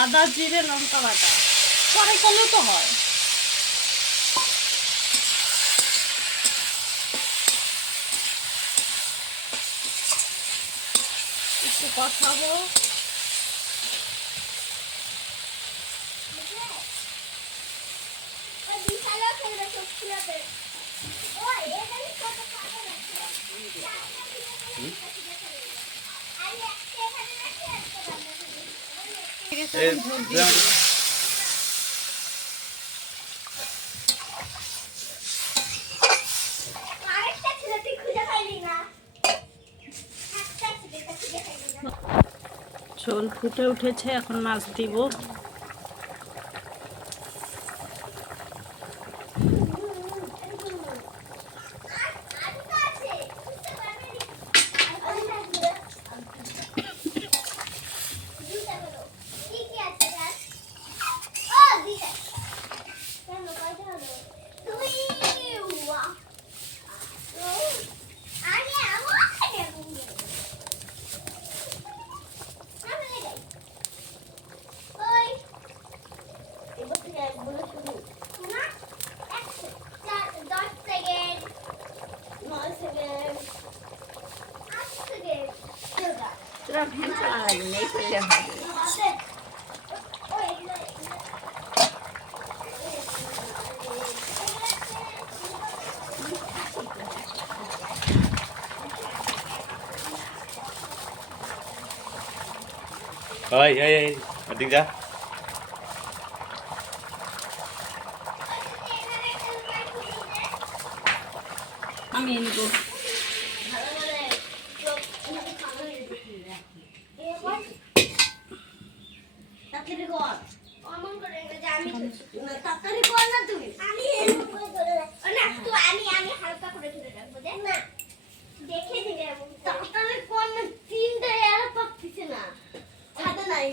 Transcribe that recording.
আদা জিরে লঙ্কা বাটা পরে করলেও তো হয়। একটু কষাবো। ঝোল ফুটে উঠেছে, এখন মাছ দিব। তোরা ভ্যান চালানো লাগবে না, এই করলে হবে। এই ওদিক যা। আমি নিব। দেখে দিলে তাড়াতাড়ি কোন তিনটে আর পাচ্ছিস না ছাদে নাই।